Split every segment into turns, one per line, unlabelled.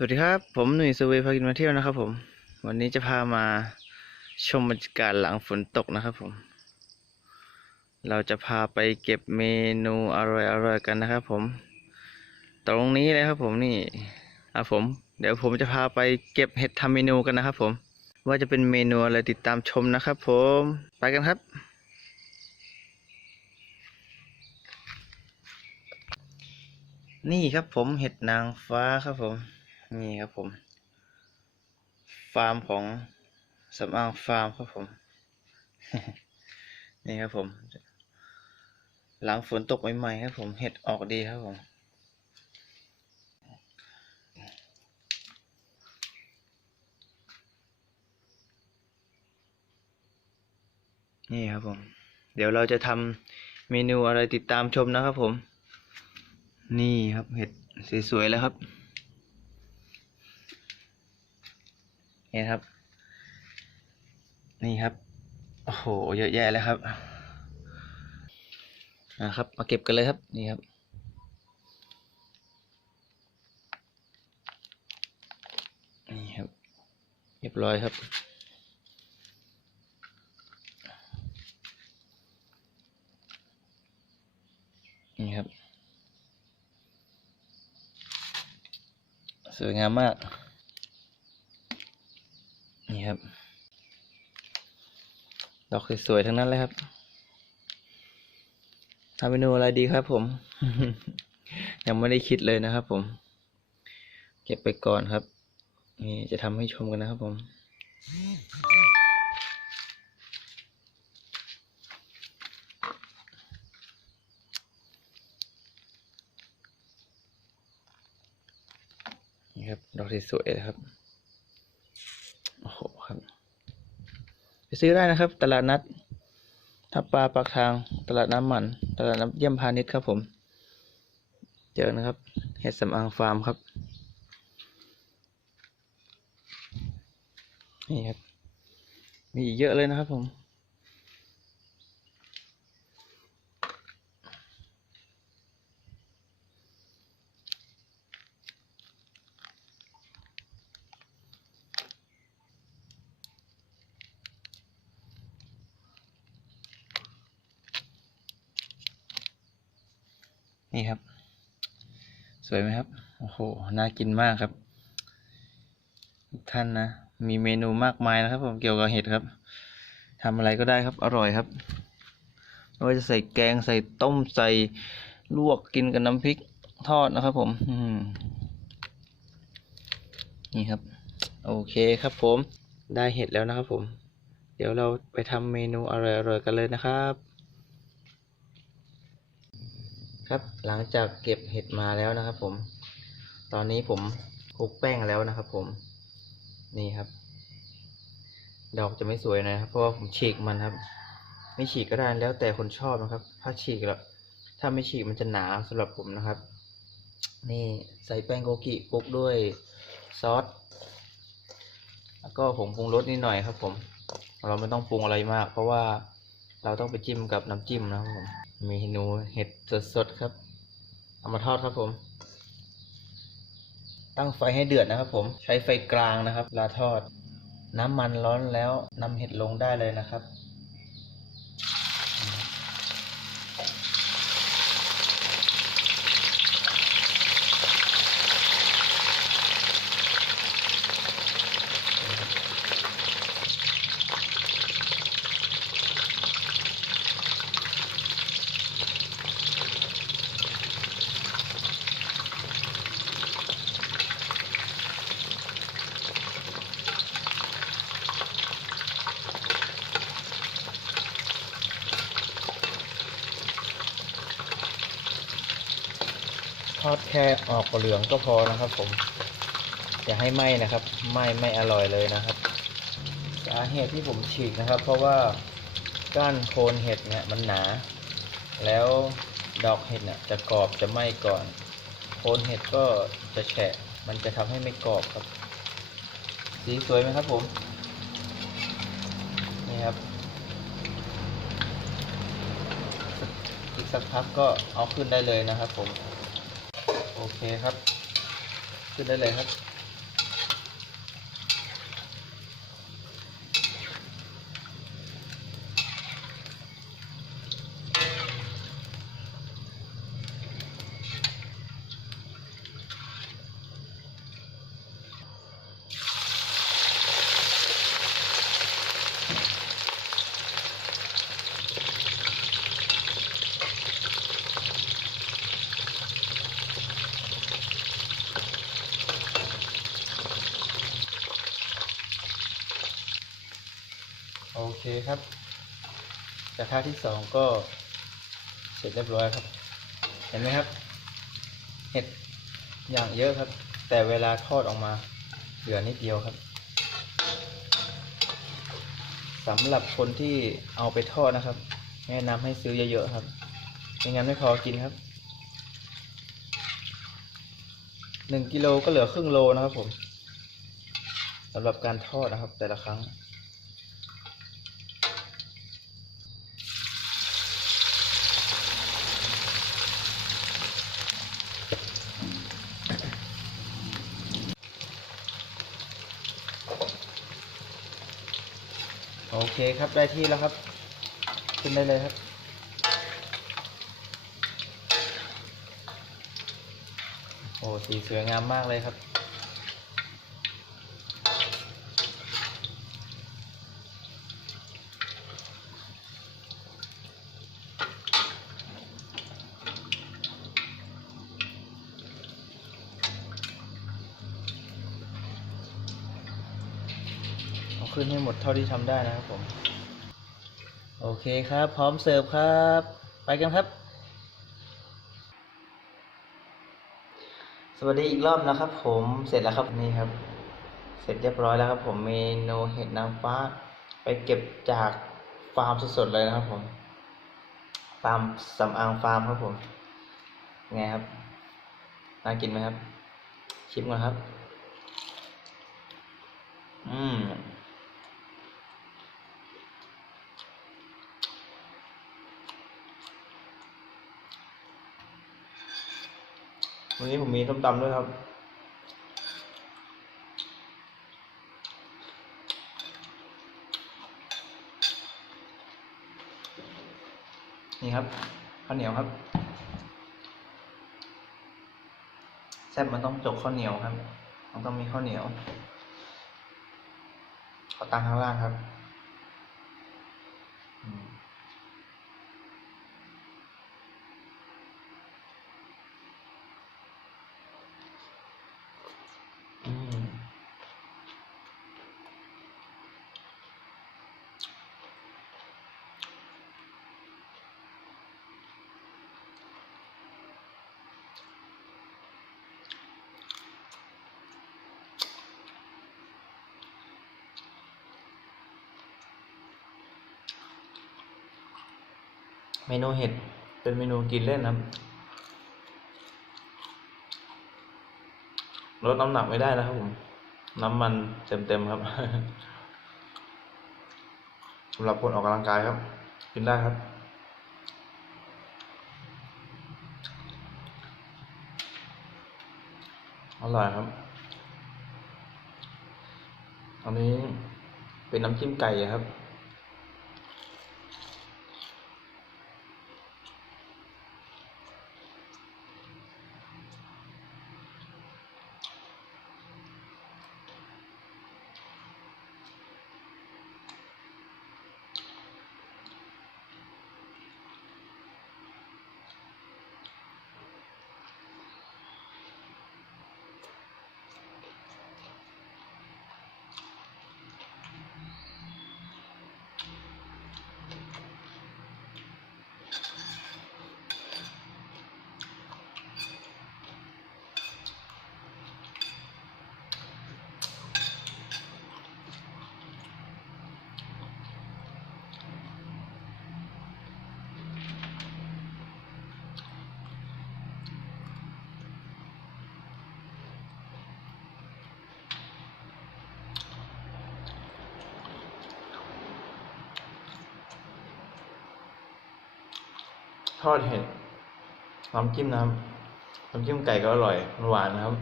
สวัสดีครับ ผมหนุ่ยสเวย์พากินมาเที่ยวนะครับผม วันนี้จะพามาชมบรรยากาศหลังฝนตกนะครับผม เราจะพาไปเก็บเมนูอร่อยๆกันนะครับผม ตรงนี้เลยครับผมนี่อะผม เดี๋ยวผมจะพาไปเก็บเห็ดทำเมนูกันนะครับผม ว่าจะเป็นเมนูอะไรติดตามชมนะครับผมไปกันครับนี่ครับผมเห็ดนางฟ้าครับผม นี่ครับผม ฟาร์มของสำอางฟาร์มครับผม นี่ครับผม หลังฝนตกใหม่ๆครับผม เห็ดออกดีครับผมนี่ครับผม เดี๋ยวเราจะทำเมนูอะไรติดตามชมนะครับผม นี่ครับเห็ดสวยๆแล้วครับ นี่ครับ นี่ครับ โอ้โห เยอะแยะเลยครับนะครับ มาเก็บกันเลยครับ นี่ครับนี่ครับ เรียบร้อยครับ นี่ครับ สวยงามมาก ครับ ดอกสวยๆทั้งนั้นเลยครับทำเมนูอะไรดีครับผม ยังไม่ได้คิดเลยนะครับ ผม เก็บไปก่อนครับ นี่จะทำให้ชมกันนะครับผมนี่ครับดอกสวยๆครับ โอ้โหครับ ไปซื้อได้นะครับ ตลาดนัดทับปลาปากทางตลาดน้ำมัน ตลาดน้ำเยี่ยมพาณิชย์ครับผม เจอนะครับเห็ดสำอางฟาร์มครับ นี่ครับ มีเยอะเลยนะครับผม วยไหมครับ โอ้โห น่ากินมากครับ ทุกท่านนะ มีเมนูมากมายนะครับ ผมเกี่ยวกับเห็ดครับทำอะไรก็ได้ครับ อร่อยครับ ไม่ว่าจะใส่แกงใส่ต้มใส่ลวกกินกับน้ำพริกทอดนะครับ ผม อืมนี่ครับ โอเคครับ ผม ได้เห็ดแล้วนะครับ ผม เดี๋ยวเราไปทำเมนูอร่อยๆกันเลยนะครับ ครับหลังจากเก็บเห็ดมาแล้วนะครับ ผม ตอนนี้ผมคลุกแป้งแล้วนะครับ ผม นี่ครับ ดอกจะไม่สวยนะครับเพราะว่าผมฉีกมันครับ ไม่ฉีกก็ได้แล้วแต่คนชอบนะครับ ถ้าฉีกแล้วถ้าไม่ฉีกมันจะหนาสำหรับผมนะครับ นี่ใส่แป้งโกกิคลุกด้วยซอสแล้วก็ผงปรุงรสนิดหน่อยครับ ผม เราไม่ต้องปรุงอะไรมาก เพราะว่าเราต้องไปจิ้มกับน้ำจิ้มนะครับผม เมนูเห็ดสดๆครับ เอามาทอดครับผม ตั้งไฟให้เดือดนะครับผม ใช้ไฟกลางนะครับเวลาทอด น้ำมันร้อนแล้วนำเห็ดลงได้เลยนะครับ ดแค่ออกเหลืองก็พอนะครับ ผม อย่าให้ไหม้นะครับไหม้ไม่อร่อยเลยนะครับสาเหตุที่ผมฉีกนะครับ เพราะว่าก้านโคนเห็ดเนี่ยมันหนา แล้วดอกเห็ดเนี่ยจะกรอบจะไหม้ก่อน โคนเห็ดก็จะแฉะ มันจะทำให้ไม่กรอบครับ สีสวยไหมครับ ผม นี่ครับ อีกสักพักก็เอาขึ้นได้เลยนะครับ ผม โอเคครับ ขึ้นได้เลยครับ ครับ กระทะที่สองก็เสร็จเรียบร้อยครับ เห็นไหมครับ เห็ดอย่างเยอะครับ แต่เวลาทอดออกมาเหลือนิดเดียวครับสำหรับคนที่เอาไปทอดนะครับ แนะนำให้ซื้อเยอะๆครับไม่งั้นไม่พอกินครับหนึ่งกิโลก็เหลือครึ่งโลนะครับผมสำหรับการทอดนะครับ แต่ละครั้ง เคครับได้ที่แล้วครับขึ้นได้เลยครับ โอ้สีสวยงามมากเลยครับ ให้หมดเท่าที่ทำได้นะครับผม โอเคครับ พร้อมเสิร์ฟครับ ไปกันครับ สวัสดีอีกรอบนะครับ ผมเสร็จแล้วครับนี่ครับ เสร็จเรียบร้อยแล้วครับ ผมเมนูเห็ดนางฟ้า ไปเก็บจากฟาร์มสดๆเลยนะครับผมฟาร์มสำอางฟาร์มครับผมไงครับน่ากินไหมครับ ชิมก่อนครับ อืม วันนี้ผมมีส้มตำด้วยครับ นี่ครับข้าวเหนียวครับ แซ่บมันต้องจกข้าวเหนียวครับ มันต้องมีข้าวเหนียว ขอตั้งข้างล่างครับ อืมอืม เมนูเห็ด เป็นเมนูกินเล่นนะครับลดน้ำหนักไม่ได้นะครับผม น้ำมันเต็มๆครับสำหรับคนออกกำลังกายครับ กินได้ครับอร่อยครับ อันนี้เป็นน้ำจิ้มไก่ครับ อดเห็ดน้ำจิ้มน้ำน้ำจิ้มไก่ก็อร่อยหวานนะครับ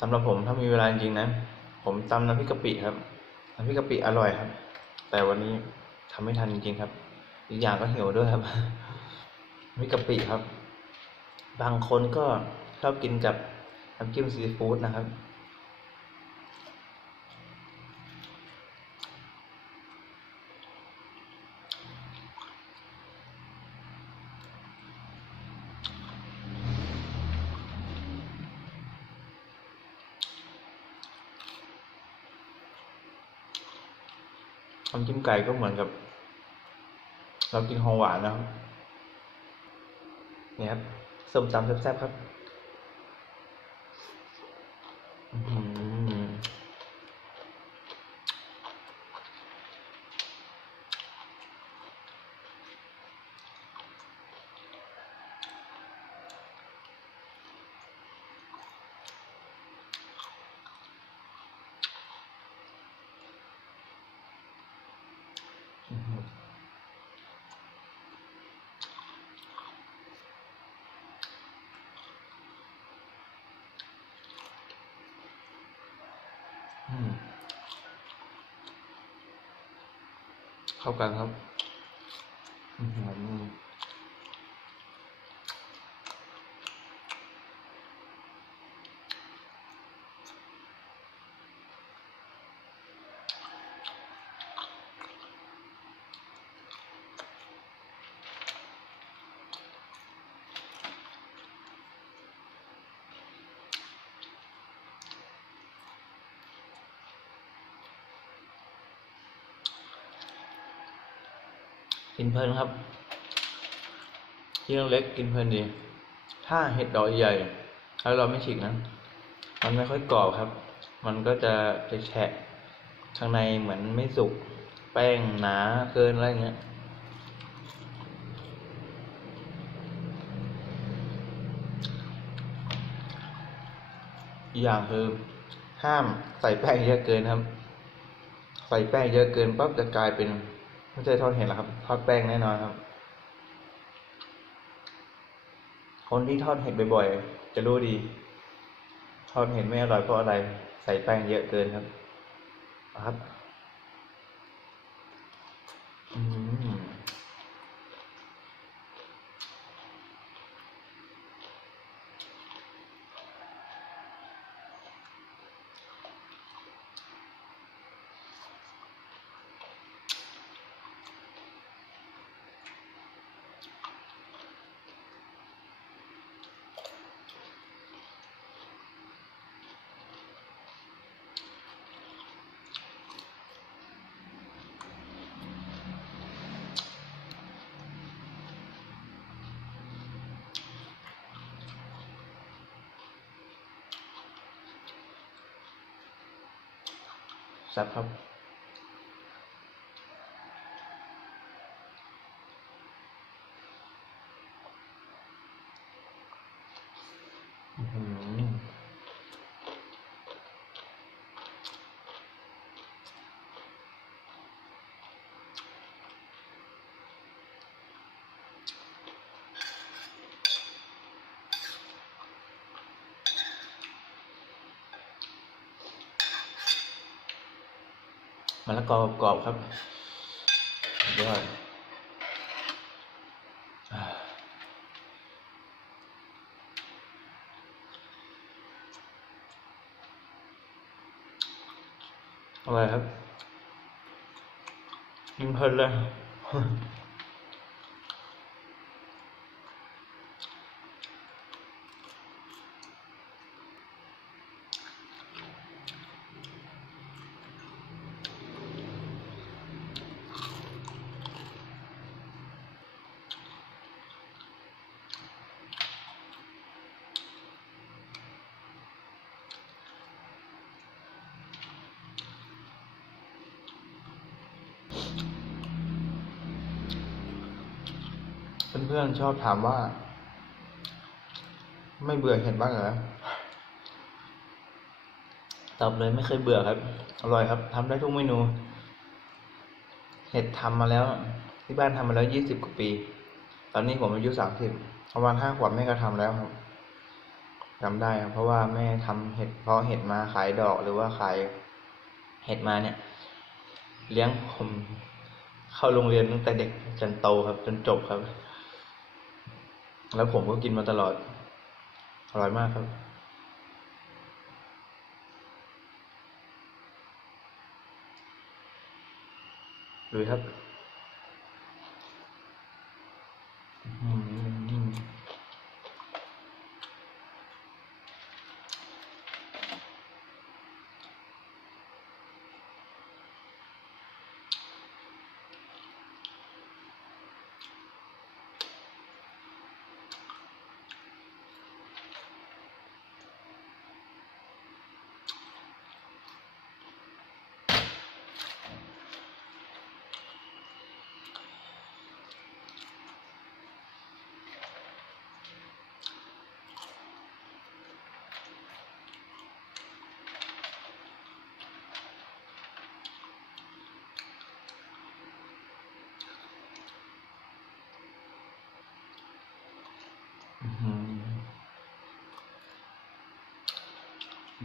สำหรับผมถ้ามีเวลาจริงนะ ผมตำน้ำพริกกะปิครับน้ำพริกกะปิอร่อยครับ แต่วันนี้ทำไม่ทันจริงๆครับ อีกอย่างก็หิวด้วยครับน้ำพริกกะปิครับ บางคนก็ชอบกินกับน้ำจิ้มซีฟู้ดนะครับ จิ้มไก่ก็เหมือนกับเรากินของหวานนะครับนี่ครับส้มตำแซ่บๆครับ เข้ากันครับ อือ กินเพลินครับที่เล็กกินเพลินดี ถ้าเห็ดดอกใหญ่แล้วเราไม่ฉีกนั้นมันไม่ค่อยกรอบครับ มันก็จะจะแฉะข้างในเหมือนไม่สุก แป้งหนาเกินอะไรเงี้ยอย่างคือห้ามใส่แป้งเยอะเกินครับ ใส่แป้งเยอะเกินปั๊บจะกลายเป็น ไม่ใช่ทอดเห็ดหรอกครับ ทอดแป้งแน่นอนครับ คนที่ทอดเห็ดบ่อยๆ จะรู้ดี ทอดเห็ดไม่อร่อยเพราะอะไร ใส่แป้งเยอะเกินครับ ครับ อืม แซ่บครับ อื้อหือ มะละกอกรอบครับยอดอ่าอร่อยครับกินเพลินเลย เพื่อนชอบถามว่า ไม่เบื่อเห็นบ้างเหรอตอบเลยไม่เคยเบื่อครับ อร่อยครับทำได้ทุกเมนู เห็ดทำมาแล้ว ที่บ้านทำมาแล้วยี่สิบกว่าปี ตอนนี้ผมอายุสามสิบประมาณห้าขวบแม่ก็ทำแล้วครับจำได้ครับเพราะว่าแม่ทำเห็ดเพราะเห็ดมาขายดอกหรือว่าขายเห็ดมาเนี่ย เลี้ยงผมเข้าโรงเรียนตั้งแต่เด็กจนโตครับ จนจบครับ แล้วผมก็กินมาตลอด อร่อยมากครับ ดูครับอื้อหือ อื้อหือ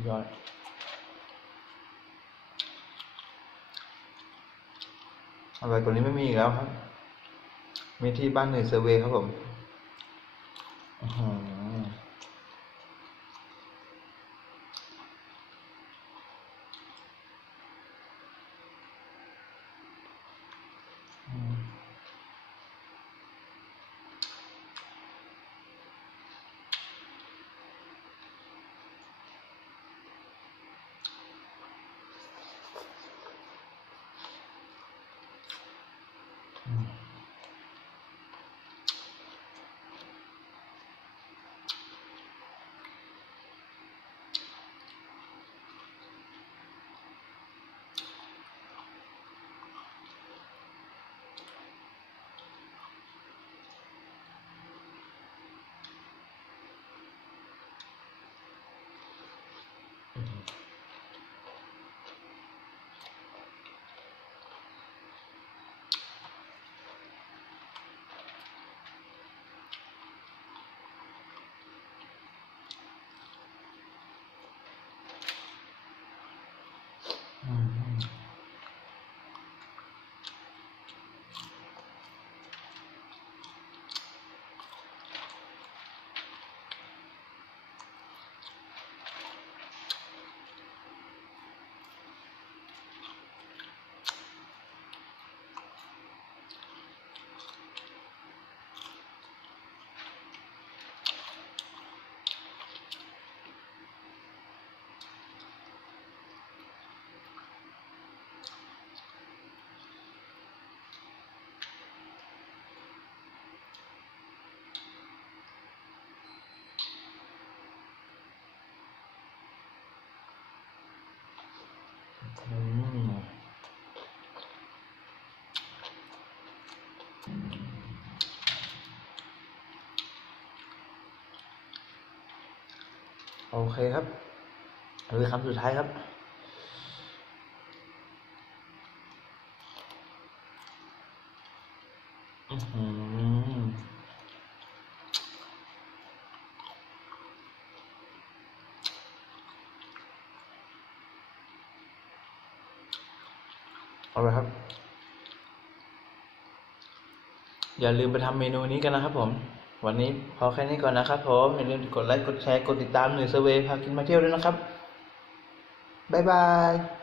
ยอดอะไรกว่านี้ไม่มีอีกแล้วครับ มีที่บ้านหนึ่งเซอร์เวย์ครับผม โอเคครับเอาเลยคำสุดท้ายครับ อือหือเอาละครับ อย่าลืมไปทำเมนูนี้กันนะครับผม วันนี้พอแค่นี้ก่อนนะครับผมอย่าลืมกดไลค์กดแชร์กดติดตามหนึ่ยเซเวยพากินมาเที่ยวด้วยนะครับ บ๊ายบาย